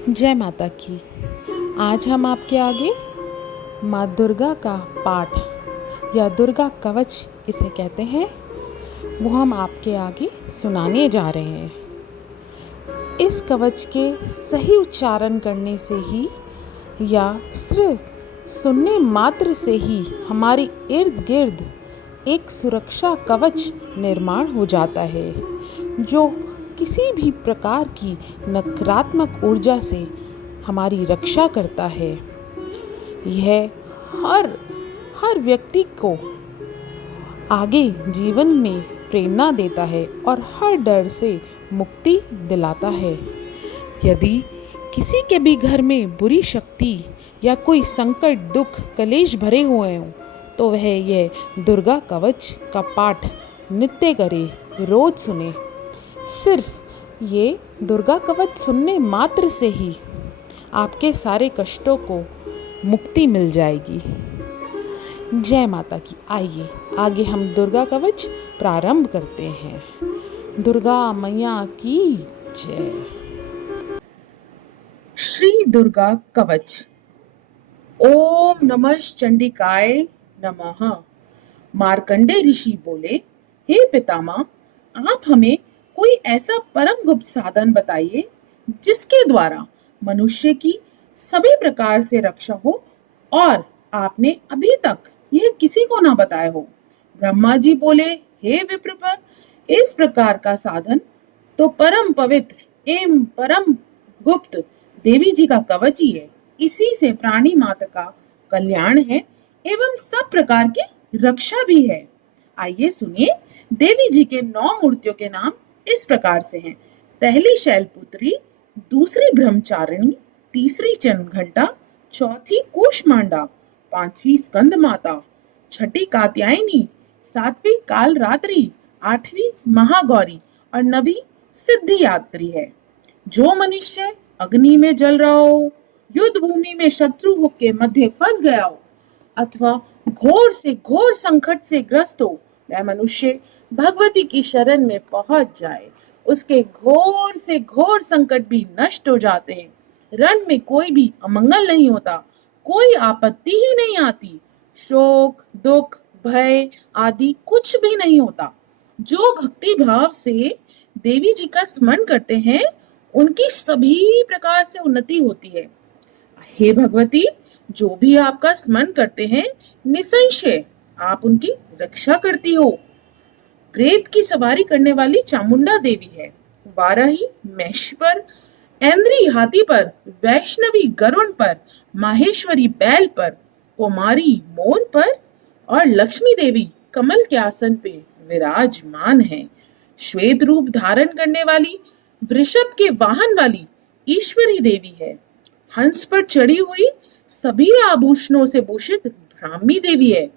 जय माता की। आज हम आपके आगे माँ दुर्गा का पाठ या दुर्गा कवच इसे कहते हैं, वो हम आपके आगे सुनाने जा रहे हैं। इस कवच के सही उच्चारण करने से ही या सिर्फ सुनने मात्र से ही हमारे इर्द गिर्द एक सुरक्षा कवच निर्माण हो जाता है, जो किसी भी प्रकार की नकारात्मक ऊर्जा से हमारी रक्षा करता है। यह हर व्यक्ति को आगे जीवन में प्रेरणा देता है और हर डर से मुक्ति दिलाता है। यदि किसी के भी घर में बुरी शक्ति या कोई संकट, दुख, कलेश भरे हुए हों, तो वह यह दुर्गा कवच का पाठ नित्य करे, रोज सुने। सिर्फ ये दुर्गा कवच सुनने मात्र से ही आपके सारे कष्टों को मुक्ति मिल जाएगी। जय माता की। आइए आगे हम दुर्गा कवच प्रारंभ करते हैं। दुर्गा मैया की जय। श्री दुर्गा कवच। ओम नमः चंडिकाय नमः। मार्कंडे ऋषि बोले, हे पितामह, आप हमें कोई ऐसा परम गुप्त साधन बताइए जिसके द्वारा मनुष्य की सभी प्रकार से रक्षा हो, और आपने अभी तक यह किसी को ना बताया हो। ब्रह्मा जी बोले, हे विप्रवर, इस प्रकार का साधन तो परम पवित्र एवं परम गुप्त देवी जी का कवच ही है। इसी से प्राणी मात्र का कल्याण है एवं सब प्रकार की रक्षा भी है। आइए सुनिए। देवी जी के 9 मूर्तियों के नाम इस प्रकार से हैं। पहली शैलपुत्री, दूसरी ब्रह्मचारिणी, तीसरी चंद्रघंटा, चौथी कूष्मांडा, पांचवी स्कंद माता, छठी कात्यायनी, सातवीं कालरात्रि, आठवीं महागौरी और नवी सिद्धियात्री है। जो मनुष्य अग्नि में जल रहा हो, युद्ध भूमि में शत्रु के मध्य फंस गया हो, अथवा घोर से घोर संकट से ग्रस्त हो, वह मनुष्य भगवती की शरण में पहुंच जाए, उसके घोर से घोर संकट भी नष्ट हो जाते हैं। रण में कोई भी अमंगल नहीं होता, कोई आपत्ति ही नहीं आती, शोक, दुख, भय आदि कुछ भी नहीं होता। जो भक्ति भाव से देवी जी का स्मरण करते हैं, उनकी सभी प्रकार से उन्नति होती है। हे भगवती, जो भी आपका स्मरण करते हैं, निसंशय आप उनकी रक्षा करती हो। प्रेत की सवारी करने वाली चामुंडा देवी है। वाराही मेष पर, ऐन्द्री हाथी पर, वैष्णवी गरुण पर, माहेश्वरी बैल पर, कुमारी मोर पर और लक्ष्मी देवी कमल के आसन पे विराजमान है। श्वेत रूप धारण करने वाली, वृषभ के वाहन वाली ईश्वरी देवी है। हंस पर चढ़ी हुई, सभी आभूषणों से भूषित ब्राह्मी देवी है।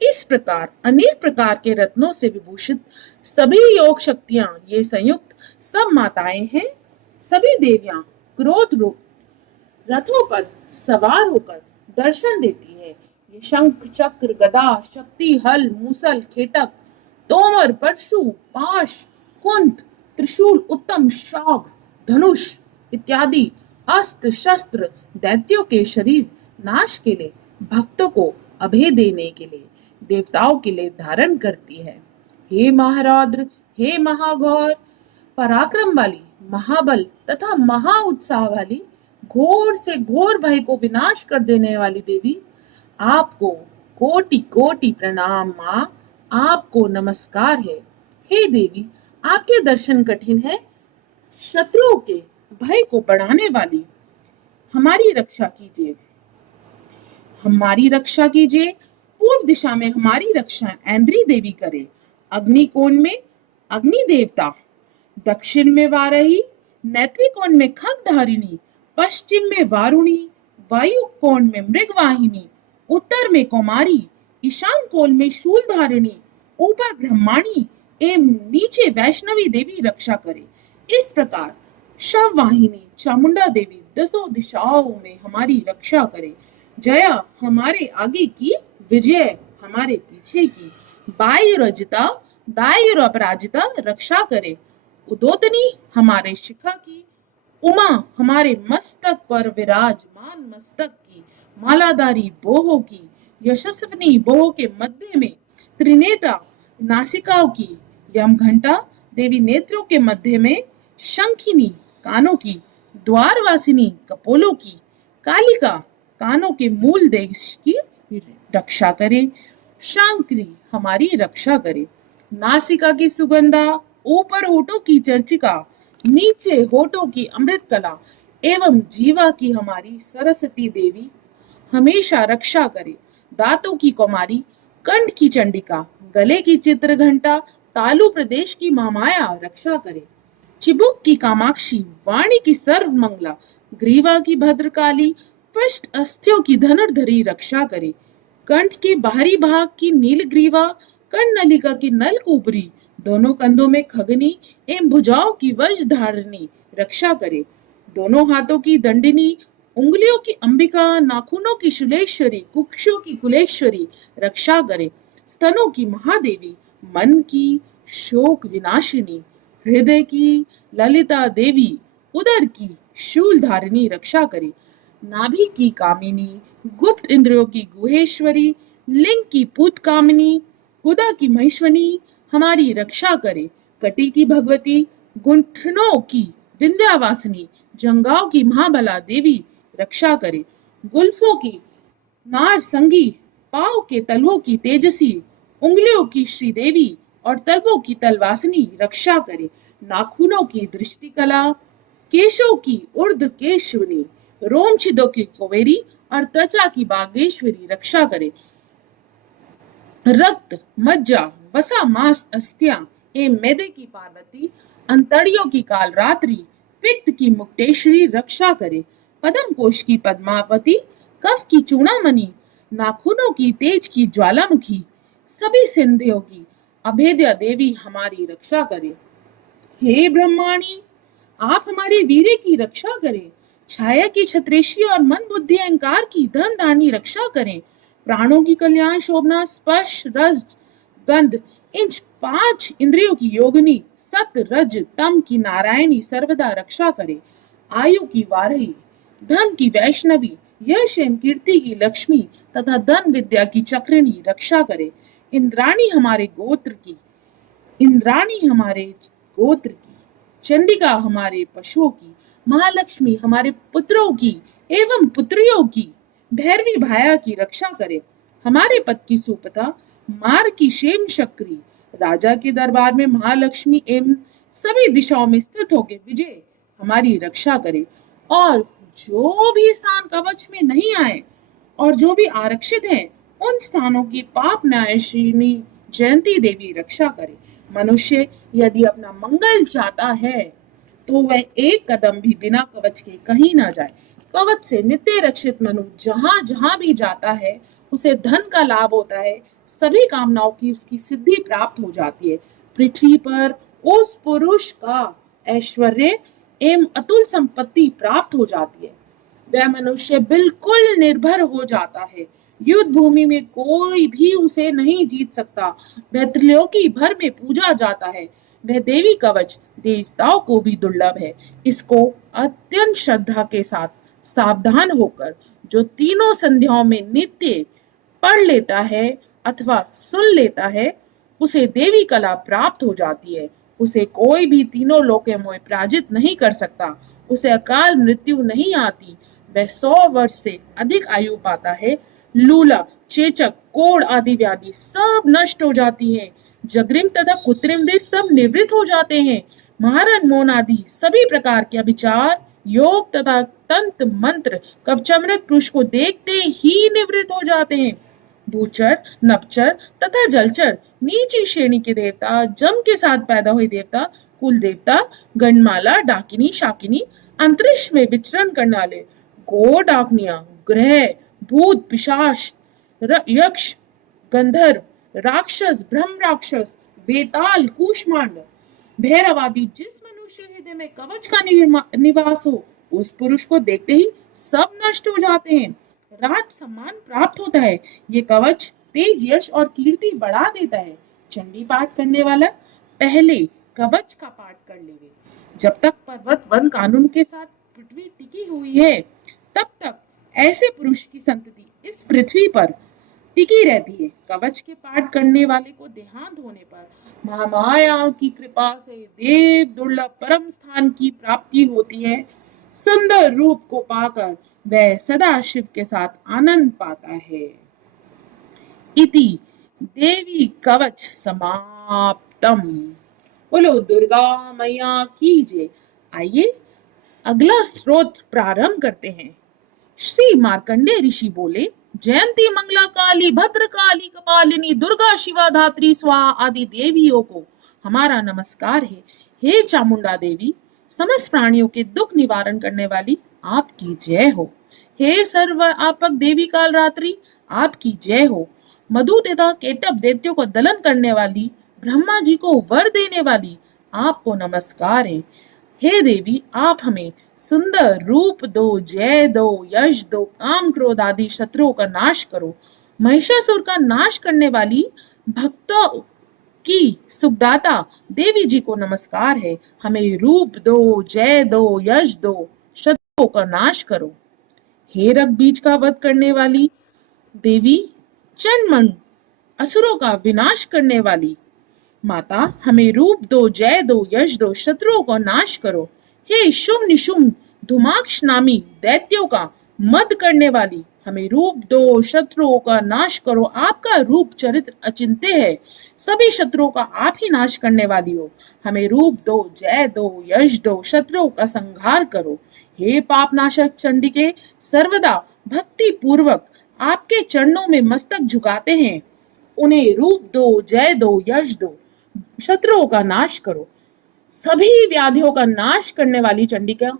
इस प्रकार अनेक प्रकार के रत्नों से विभूषित सभी योग शक्तियां ये संयुक्त सब माताएं हैं। सभी देवियां क्रोध रूप रथों पर सवार होकर दर्शन देती है। ये शंख, चक्र, गदा, शक्ति, हल, मूसल, खेटक, तोमर, परशु, पाश, कुंत, त्रिशूल, उत्तम, शौग, धनुष इत्यादि अस्त्र शस्त्र दैत्यों के शरीर नाश के लिए, भक्तों को अभय देने के लिए, देवताओं के लिए धारण करती है। हे महारौद्र, हे महाघोर, पराक्रम वाली, महाबल तथा महा उत्साह वाली, घोर से घोर भय को विनाश कर देने वाली देवी, आपको कोटि कोटि प्रणाम। माँ, आपको नमस्कार है। हे देवी, आपके दर्शन कठिन है। शत्रुओं के भय को बढ़ाने वाली, हमारी रक्षा कीजिए, हमारी रक्षा कीजिए। पूर्व दिशा में हमारी रक्षा ऐन्द्री देवी करे। अग्नि कोण में अग्नि देवता, दक्षिण में वाराही, नैत्री कोण में खगधारिणी, पश्चिम में वारुणी, वायु कोण में मृगवाहिनी, उत्तर में कुमारी, ईशान कोण में शूलधारिणी, ऊपर ब्रह्माणी एवं नीचे वैष्णवी देवी रक्षा करे। इस प्रकार शव वाहिनी चामुंडा देवी दसों दिशाओं में हमारी रक्षा करे। जया हमारे आगे की, विजय हमारे पीछे की। बायुर अजिता, दायुर अपराजिता रक्षा करे। उदोतनी हमारे शिखा की, उमा हमारे मस्तक पर विराजमान, मस्तक की मालाधारी बोहो की यशस्विनी बोहो के मध्य में त्रिनेता नासिकाओं की, यम घंटा देवी नेत्रों के मध्य में, शंखिनी कानों की, द्वारवासिनी कपोलों की, कालिका कानों के मूल देश की रक्षा करे, शांकरी हमारी रक्षा करे। नासिका की सुगंधा, ऊपर होठों की चर्चिका, नीचे होठों की अमृत कला एवं जीवा की हमारी सरस्वती देवी हमेशा रक्षा करे। दांतों की कुमारी, कंठ की चंडिका, गले की चित्र घंटा, तालु प्रदेश की महामाया रक्षा करे। चिबुक की कामाक्षी, वाणी की सर्व मंगला, ग्रीवा की भद्रकाली, पृष्ठ अस्थियों की धनुर्धरी रक्षा करे। कंठ के बाहरी भाग की नीलग्रीवा, कर्णनलिका की नलकूबरी, दोनों कंधों में खगनी एवं भुजाओं की वज्रधारिणी रक्षा करे। दोनों हाथों की दंडिनी, उंगलियों की अंबिका, नाखूनों की शूलेश्वरी, कुक्षों की कुलेश्वरी रक्षा करे। स्तनों की महादेवी, मन की शोक विनाशिनी, हृदय की ललिता देवी, उदर की शूलधारिणी रक्षा करे। नाभि की कामिनी, गुप्त इंद्रियों की गुहेश्वरी, लिंग की पूत कामिनी, गुदा की महेश्वनी हमारी रक्षा करे। कटी की भगवती, गुंठनों की विंध्यावासिनी, जंगाओं की महाबला देवी रक्षा करे। गुल्फों की नार संगी, पाव के तलवों की तेजसी, उंगलियों की श्रीदेवी और तलवों की तलवासिनी रक्षा करे। नाखूनों की दृष्टि कला, केशों की उर्ध केशवनी, रोम छिदों की कुबेरी और त्वचा की बागेश्वरी रक्षा करे। रक्त, मज्जा, वसा, मांस, अस्थियां एवं मैदे की पार्वती, अंतड़ियों की कालरात्रि, पित्त की मुक्तेश्वरी रक्षा करे। पद्म कोश की पद्मावती, कफ की चूड़ामणि, नाखूनों की तेज की ज्वालामुखी, सभी सिंधियों की अभेद्या देवी हमारी रक्षा करे। हे ब्रह्माणी, आप हमारे वीर्य की रक्षा करें। छाया की छत्रेशी और मन बुद्धि अहंकार की धन धारणी रक्षा करें। प्राणों की कल्याण शोभना, स्पर्श, रस, गंध, इन 5 इंद्रियों की योगिनी, सत रज तम की नारायणी सर्वदा रक्षा करे। आयु की वारही, धन की वैष्णवी, यश एवं कीर्ति की लक्ष्मी तथा धन विद्या की चक्रिणी रक्षा करे। इंद्राणी हमारे गोत्र की, इंद्राणी हमारे गोत्र की, चंडिका हमारे पशुओं की, महालक्ष्मी हमारे पुत्रों की एवं पुत्रियों की, भैरवी भाया की रक्षा करे। हमारे पद की सुपथा, मार की शेम शक्री, राजा के दरबार में महालक्ष्मी एवं सभी दिशाओं में स्थित होकर विजय हमारी रक्षा करे। और जो भी स्थान कवच में नहीं आए और जो भी आरक्षित हैं, उन स्थानों की पाप नाशिनी जयंती देवी रक्षा करे। मनुष्य यदि अपना मंगल चाहता है तो वह एक कदम भी बिना कवच के कहीं ना जाए। कवच से नित्य रक्षित मनुष्य जहां जहां भी जाता है उसे धन का लाभ होता है, सभी कामनाओं की उसकी सिद्धि प्राप्त हो जाती है। पृथ्वी पर उस पुरुष का ऐश्वर्य एवं अतुल संपत्ति प्राप्त हो जाती है। वह मनुष्य बिल्कुल निर्भर हो जाता है। युद्ध भूमि में कोई भी उसे नहीं जीत सकता। वह त्रिलोकी भर में पूजा जाता है। वह देवी कवच देवताओं को भी दुर्लभ है। इसको अत्यंत श्रद्धा के साथ सावधान होकर जो तीनों संध्याओं में नित्य पढ़ लेता है अथवा सुन लेता है, उसे देवी कला प्राप्त हो जाती है। उसे कोई भी तीनों लोके मोह पराजित नहीं कर सकता। उसे अकाल मृत्यु नहीं आती। वह 100 वर्ष से अधिक आयु पाता है। लूला, चेचक, कोढ़ आदि व्याधि सब नष्ट हो जाती हैं। जगृम तथा कृत्रिम वृष सब निवृत्त हो जाते हैं। महारण मौन आदि सभी प्रकार के अभिचार, योग तथा तंत्र मंत्र कवचामृत पुरुष को देखते ही निवृत्त हो जाते हैं। भूचर, नभचर तथा जलचर, नीची श्रेणी के देवता, जम के साथ पैदा हुए देवता, कुल देवता, गणमाला, डाकिनी, शाकिनी, अंतरिक्ष में विचरण करने वाले गो डाकनिया, ग्रह, भूत, पिशाच, यक्ष, गंधर्व, राक्षस, ब्रह्म राक्षस, बेताल, कूष्मांड, भैरव आदि जिस मनुष्य हृदय में कवच का निवास हो, उस पुरुष को देखते ही सब नष्ट हो जाते हैं। राज सम्मान प्राप्त होता है। ये कवच तेज, यश और कीर्ति बढ़ा देता है। चंडी पाठ करने वाला पहले कवच का पाठ कर लेवे। जब तक पर्वत वन कानून के साथ पृथ्वी टिकी हुई है तब तक ऐसे पुरुष की संतति इस पृथ्वी पर टिकी रहती है। कवच के पाठ करने वाले को देहांत होने पर महामाया की कृपा से देव दुर्लभ परम स्थान की प्राप्ति होती है। सुंदर रूप को पाकर वह सदा शिव के साथ आनंद पाता है। इति देवी कवच समाप्तम। बोलो दुर्गा मैया की जय। आइए अगला स्तोत्र प्रारंभ करते हैं। श्री मार्कंडेय ऋषि बोले, जयंती मंगला काली भद्र काली कपालिनी दुर्गा शिवा धात्री स्वाहा आदि देवियों को हमारा नमस्कार है। हे चामुंडा देवी, समस्त प्राणियों के दुख निवारण करने वाली आपकी जय हो। हे सर्व आपक देवी काल रात्रि, आपकी जय हो। मधु तथा केटप दैत्यों को दलन करने वाली, ब्रह्मा जी को वर देने वाली आपको नमस्कार है। हे देवी, आप हमें सुंदर रूप दो, जय दो, यश दो, काम क्रोध आदि शत्रुओं का नाश करो। महिषासुर का नाश करने वाली भक्तों की सुखदाता देवी जी को नमस्कार है। हमें रूप दो, जय दो, यश दो, शत्रुओं का नाश करो। हे रग बीज का वध करने वाली देवी, चंडमुंड असुरों का विनाश करने वाली माता, हमें रूप दो, जय दो, यश दो, शत्रुओं को नाश करो। हे शुम निशुम धुमाक्ष नामी दैत्यों का मद करने वाली, हमें रूप दो, शत्रुओं का नाश करो। आपका रूप चरित्र अचिंत्य है, सभी शत्रुओं का आप ही नाश करने वाली हो। हमें रूप दो, जय दो, यश दो, शत्रुओं का संहार करो। हे पापनाशक चंडिके, सर्वदा भक्ति पूर्वक आपके चरणों में मस्तक झुकाते हैं। उन्हें रूप दो, जय दो, यश दो, शत्रुओं का नाश करो। सभी व्याधियों का नाश करने वाली चंडिका,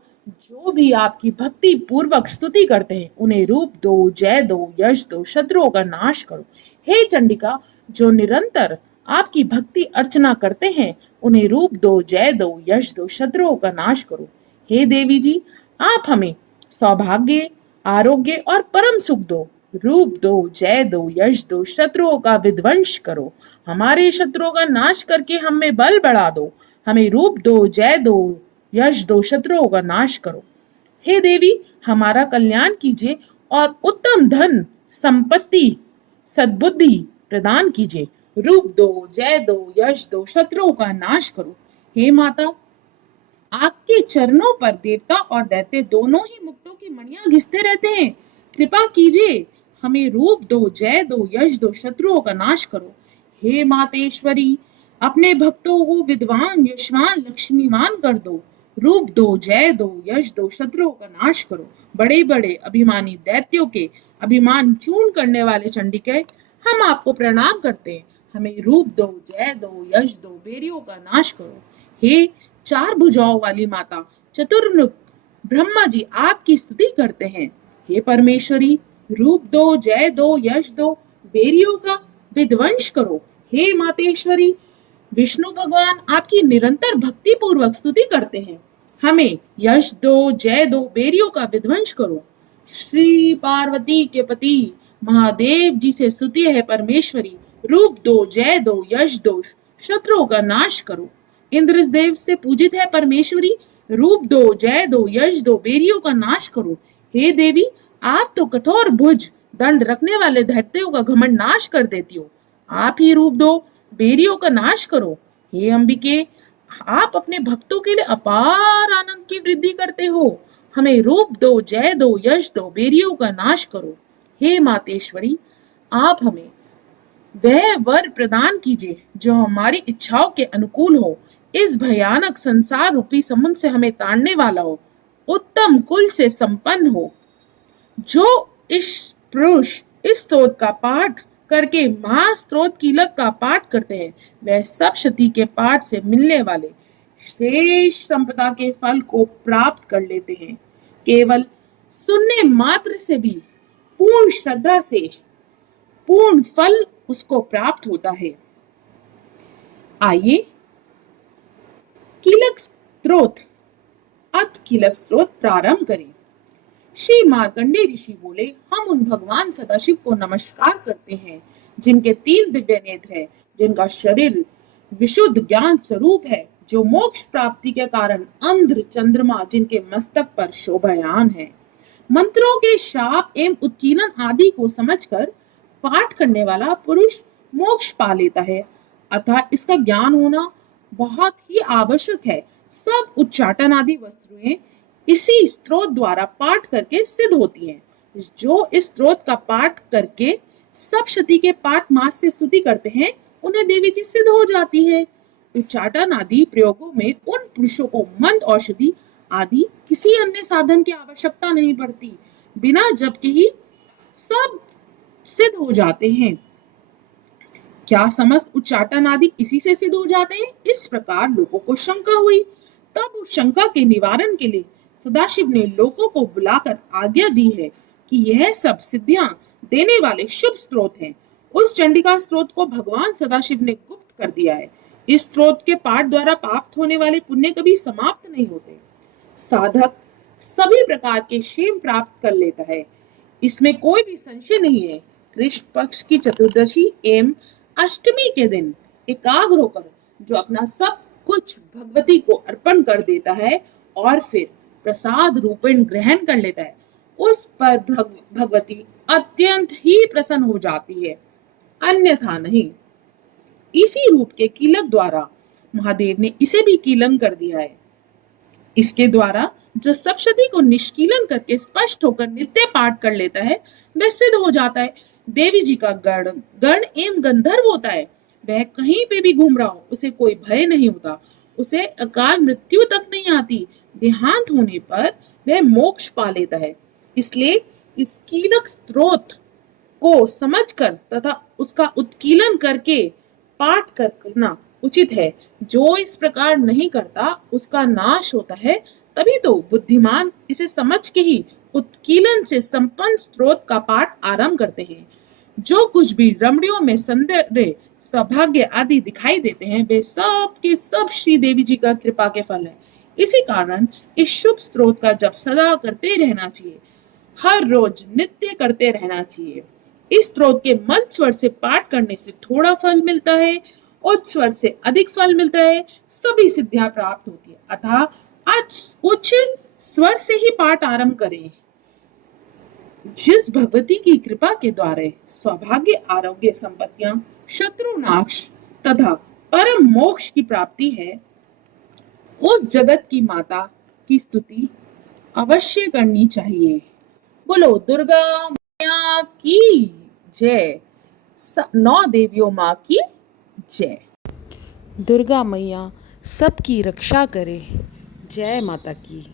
जो भी आपकी भक्ति पूर्वक स्तुति करते हैं, उन्हें रूप दो, जय दो, यश दो, शत्रुओं का नाश करो। हे चंडिका, जो निरंतर आपकी भक्ति अर्चना करते हैं, उन्हें रूप दो, जय दो, यश दो, शत्रुओं का नाश करो। हे देवी जी, आप हमें सौभाग्य, आरोग्य और परम सुख दो। रूप दो, जय दो, यश दो, शत्रुओं का विध्वंस करो। हमारे शत्रुओं का नाश करके हम में बल बढ़ा दो। हमें रूप दो, जय दो, यश दो, शत्रुओं का नाश करो। हे देवी, हमारा कल्याण कीजिए और उत्तम धन संपत्ति सद्बुद्धि प्रदान कीजिए। रूप दो, जय दो, यश दो, शत्रुओं का नाश करो। हे माता, आपके चरणों पर देवता और दैत्य दोनों ही मुक्तों की मणियां घिसते रहते हैं। कृपा कीजिए, हमें रूप दो, जय दो, यश दो, शत्रुओं का नाश करो। हे मातेश्वरी, अपने भक्तों को विद्वान, यशवान, लक्ष्मीवान कर दो। रूप दो, जय दो, यश दो, शत्रुओं का नाश करो। बड़े बड़े अभिमानी दैत्यों के अभिमान चूर्ण करने वाले चंडिके, हम आपको प्रणाम करते हैं। हमें रूप दो, जय दो, यश दो, बेरियों का नाश करो। हे चार भुजाओं वाली माता चतुर्मुख ब्रह्मा जी आपकी स्तुति करते हैं। हे परमेश्वरी, रूप दो, जय दो, यश दो, बेरियों का विध्वंस करो। हे मातेश्वरी, विष्णु भगवान आपकी निरंतर भक्ति पूर्वक स्तुति करते हैं। हमें यश दो, जय दो, बेरियों का विध्वंस करो। श्री पार्वती के पति महादेव जी से स्तुति है परमेश्वरी, रूप दो, जय दो, यश दो, शत्रुओं का नाश करो। इंद्रदेव से पूजित है परमेश्वरी, रूप दो, जय दो, यश दो, बेरियों का नाश करो। हे देवी, आप तो कठोर भुज दंड रखने वाले दैत्यों का घमंड नाश कर देती हो। आप ही रूप दो, बेरियों का नाश करो। हे अंबिके, आप अपने भक्तों के लिए अपार आनंद की वृद्धि करते हो। हमें रूप दो, जय दो, यश दो, बेरियों का नाश करो। हे मातेश्वरी, आप हमें वह वर प्रदान कीजिए जो हमारी इच्छाओं के अनुकूल हो, इस भयानक संसार रूपी समुद्र से हमें ताड़ने वाला हो, उत्तम कुल से संपन्न हो। जो इस पुरुष इस स्तोत्र का पाठ करके महास्त्रोत कीलक का पाठ करते हैं, वह सब शती के पाठ से मिलने वाले श्रेष्ठ संपदा के फल को प्राप्त कर लेते हैं। केवल सुनने मात्र से भी पूर्ण श्रद्धा से पूर्ण फल उसको प्राप्त होता है। आइए कीलक स्तोत्र अथ कीलक स्तोत्र प्रारंभ करें। श्री मार्कंडेय ऋषि बोले, हम उन भगवान सदाशिव को नमस्कार करते हैं जिनके 3 दिव्य नेत्र हैं, जिनका शरीर विशुद्ध ज्ञान स्वरूप है, जो मोक्ष प्राप्ति के कारण अंध्र चंद्रमा जिनके मस्तक पर शोभायान है। मंत्रों के शाप एवं उत्कीर्णन आदि को समझकर पाठ करने वाला पुरुष मोक्ष पा लेता है, अतः इसका ज्ञान होना बहुत ही आवश्यक है। सब उच्चाटन आदि वस्तुएं इसी स्त्रोत द्वारा पाठ करके सिद्ध होती हैं। जो इस स्त्रोत का पाठ करके सब शती के पाठ मास से स्तुति करते हैं, उन्हें देवी जी सिद्ध हो जाती है। उच्चाटन आदि प्रयोगों में उन पुरुषों को मंत्र औषधि आदि किसी अन्य साधन की आवश्यकता नहीं पड़ती, बिना जप के ही सब सिद्ध हो जाते हैं। क्या समस्त उच्चाटन आदि इसी से सिद्ध हो जाते हैं? इस प्रकार लोगों को शंका हुई। तब उस शंका के निवारण के लिए सदाशिव ने लोगों को बुलाकर आज्ञा दी है कि यह सब सिद्धियां देने वाले शुभ स्त्रोत हैं। उस चंडिका स्त्रोत को भगवान सदाशिव ने गुप्त कर दिया है। इस स्त्रोत के पाठ द्वारा प्राप्त होने वाले पुण्य कभी समाप्त नहीं होते। साधक सभी प्रकार के क्षेम प्राप्त कर लेता है, इसमें कोई भी संशय नहीं है। कृष्ण पक्ष की चतुर्दशी एवं अष्टमी के दिन एकाग्र होकर जो अपना सब कुछ भगवती को अर्पण कर देता है और फिर प्रसाद रूपेण ग्रहण कर लेता है, उस पर भगवती अत्यंत ही प्रसन्न हो जाती है, अन्यथा नहीं। इसी रूप के कीलक द्वारा महादेव ने इसे भी कीलन कर दिया है। इसके द्वारा जो सप्तशती को निष्कीलन करके स्पष्ट होकर नित्य पाठ कर लेता है, वह सिद्ध हो जाता है। देवी जी का गण एवं गंधर्व होता है। वह कहीं पे भी घूम रहा हो, उसे कोई भय नहीं होता, उसे अकाल मृत्यु तक नहीं आती। देहांत होने पर वह मोक्ष पा लेता है। इसलिए इस कीलक स्त्रोत को समझकर तथा उसका उत्कीलन करके पाठ करना उचित है। जो इस प्रकार नहीं करता उसका नाश होता है। तभी तो बुद्धिमान इसे समझ के ही उत्कीलन से संपन्न स्त्रोत का पाठ आरंभ करते हैं। जो कुछ भी रमणियों में सौंदर्य सौभाग्य आदि दिखाई देते हैं, वे सब के सब श्री देवी जी का कृपा के फल है। इसी कारण इस शुभ स्त्रोत का जप सदा करते रहना चाहिए, हर रोज नित्य करते रहना चाहिए। इस स्त्रोत के मध्य स्वर से पाठ करने से थोड़ा फल मिलता है, उच्च स्वर से अधिक फल मिलता है, सभी सिद्धियां प्राप्त होती है। अतः आज उच्च स्वर से ही पाठ आरंभ करें। जिस भगवती की कृपा के द्वारा सौभाग्य आरोग्य संपत्तियां शत्रु नाश तथा परम मोक्ष की प्राप्ति है, उस जगत की माता की स्तुति अवश्य करनी चाहिए। बोलो दुर्गा मैया की जय। 9 देवियों माँ की जय। दुर्गा मैया सबकी रक्षा करे। जय माता की।